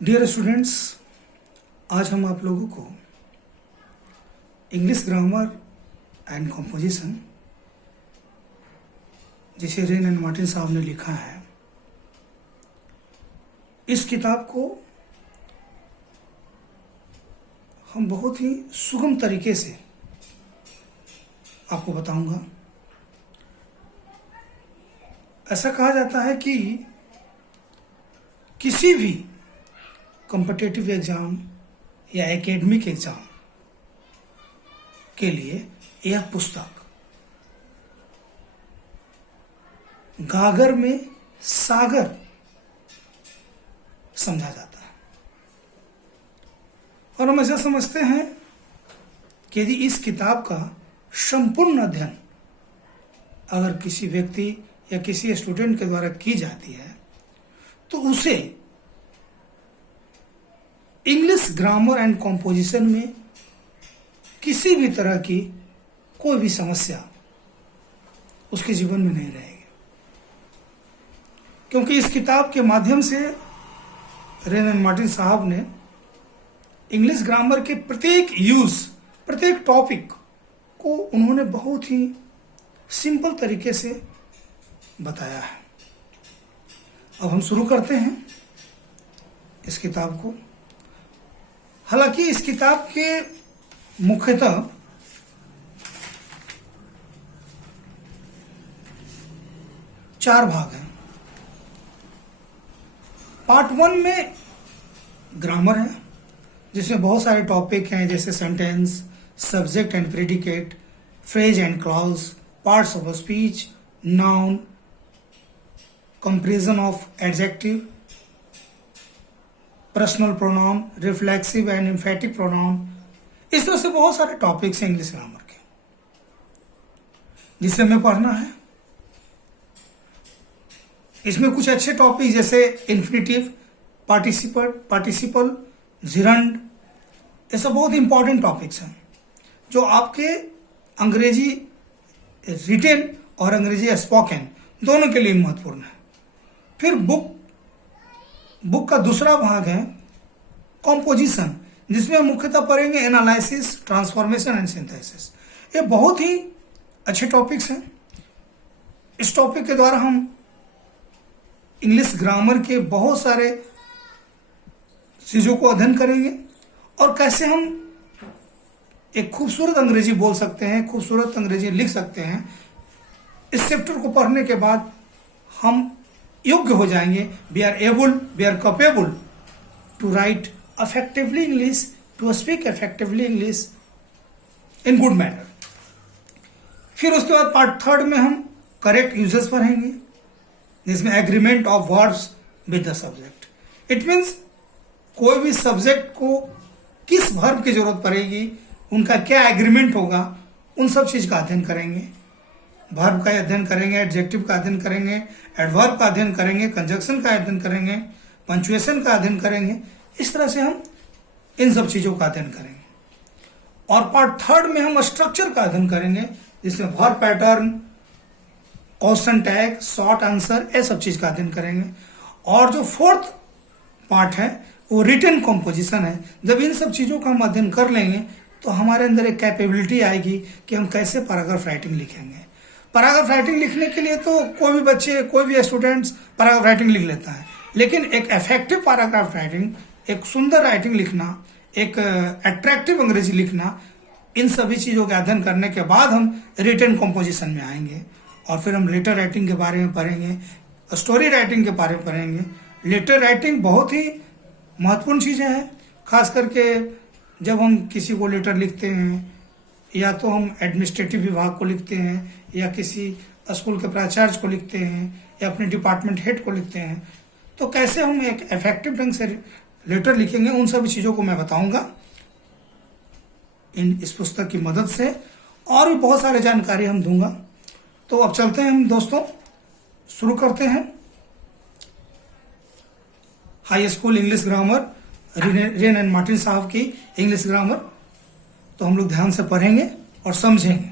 Dear students, आज हम आप लोगों को इंग्लिश ग्रामर एंड कंपोजिशन, जिसे रेन एंड मार्टिन साहब ने लिखा है, इस किताब को हम बहुत ही सुगम तरीके से आपको बताऊंगा। ऐसा कहा जाता है कि किसी भी कॉम्पिटिटिव एग्जाम या एकेडमिक एग्जाम के लिए यह पुस्तक गागर में सागर समझा जाता है। और हम ऐसा समझते हैं कि यदि इस किताब का संपूर्ण अध्ययन अगर किसी व्यक्ति या किसी स्टूडेंट के द्वारा की जाती है तो उसे इंग्लिश ग्रामर एंड कंपोजिशन में किसी भी तरह की कोई भी समस्या उसके जीवन में नहीं रहेगी, क्योंकि इस किताब के माध्यम से रेन एंड मार्टिन साहब ने इंग्लिश ग्रामर के प्रत्येक टॉपिक को उन्होंने बहुत ही सिंपल तरीके से बताया है। अब हम शुरू करते हैं इस किताब को। हालांकि इस किताब के मुख्यतः 4 भाग हैं। पार्ट 1 में ग्रामर है, जिसमें बहुत सारे टॉपिक हैं, जैसे sentence, subject and predicate, phrase and clause, parts of speech, noun, comparison of adjective, personal pronoun, reflexive and emphatic pronoun. इस तरह से बहुत सारे टॉपिक्स हैं इंग्लिश ग्रामर के, जिसे हमें पढ़ना है। इसमें कुछ अच्छे टॉपिक जैसे इन्फिनिटिव, पार्टिसिपल, जिरंड, ये सब बहुत इंपॉर्टेंट टॉपिक्स हैं जो आपके अंग्रेजी रिटेन और अंग्रेजी स्पोकन दोनों के लिए महत्वपूर्ण है। फिर बुक का दूसरा भाग है कंपोजिशन, जिसमें मुख्यतः पढ़ेंगे एनालिसिस, ट्रांसफॉर्मेशन एंड सिंथेसिस। ये बहुत ही अच्छे टॉपिक्स हैं। इस टॉपिक के द्वारा हम इंग्लिश ग्रामर के बहुत सारे चीज़ों को अध्ययन करेंगे और कैसे हम एक खूबसूरत अंग्रेजी बोल सकते हैं, खूबसूरत अंग्रेजी लिख सकते हैं। इस चैप्टर को पढ़ने के बाद हम योग्य हो जाएंगे, we are capable to write effectively English, to speak effectively English in good manner। फिर उसके बाद पार्ट 3 में हम करेक्ट यूजेस पढ़ेंगे, जिसमें agreement of verbs with the subject. It means कोई भी सब्जेक्ट को किस वर्ब की जरूरत पड़ेगी, उनका क्या एग्रीमेंट होगा, उन सब चीज का अध्ययन करेंगे। वर्ब का अध्ययन करेंगे, एडजेक्टिव का अध्ययन करेंगे, एडवर्ब का अध्ययन करेंगे, कंजक्शन का अध्ययन करेंगे, पंक्चुएशन का अध्ययन करेंगे। इस तरह से हम इन सब चीजों का अध्ययन करेंगे। और पार्ट 3 में हम स्ट्रक्चर का अध्ययन करेंगे, जिसमें verb pattern, question tag, short answer, ये सब चीज का अध्ययन करेंगे। और जो 4th पार्ट है वो रिटन कंपोजिशन है। जब इन सब चीजों का हम अध्ययन कर लेंगे तो हमारे अंदर एक कैपेबिलिटी आएगी कि हम कैसे पैराग्राफ राइटिंग लिखेंगे। पैराग्राफ राइटिंग लिखने के लिए तो कोई भी स्टूडेंट्स पैराग्राफ राइटिंग लिख लेता है, लेकिन एक इफेक्टिव पैराग्राफ राइटिंग, एक सुंदर राइटिंग लिखना, एक अट्रैक्टिव अंग्रेजी लिखना, इन सभी चीज़ों का अध्ययन करने के बाद हम रिटन कंपोजिशन में आएंगे। और फिर हम लेटर राइटिंग के बारे में पढ़ेंगे, स्टोरी राइटिंग के बारे में पढ़ेंगे। लेटर राइटिंग बहुत ही महत्वपूर्ण चीज़ें हैं, खास करके जब हम किसी को लेटर लिखते हैं, या तो हम एडमिनिस्ट्रेटिव विभाग को लिखते हैं, या किसी स्कूल के प्राचार्य को लिखते हैं, या अपने डिपार्टमेंट हेड को लिखते हैं, तो कैसे हम एक इफेक्टिव ढंग से लेटर लिखेंगे, उन सभी चीज़ों को मैं बताऊंगा इस पुस्तक की मदद से। और भी बहुत सारे जानकारी हम दूंगा। तो अब चलते हैं हम दोस्तों, शुरू करते हैं high school English grammar, rain and Martin साहब की इंग्लिश ग्रामर। तो हम लोग ध्यान से पढ़ेंगे और समझेंगे।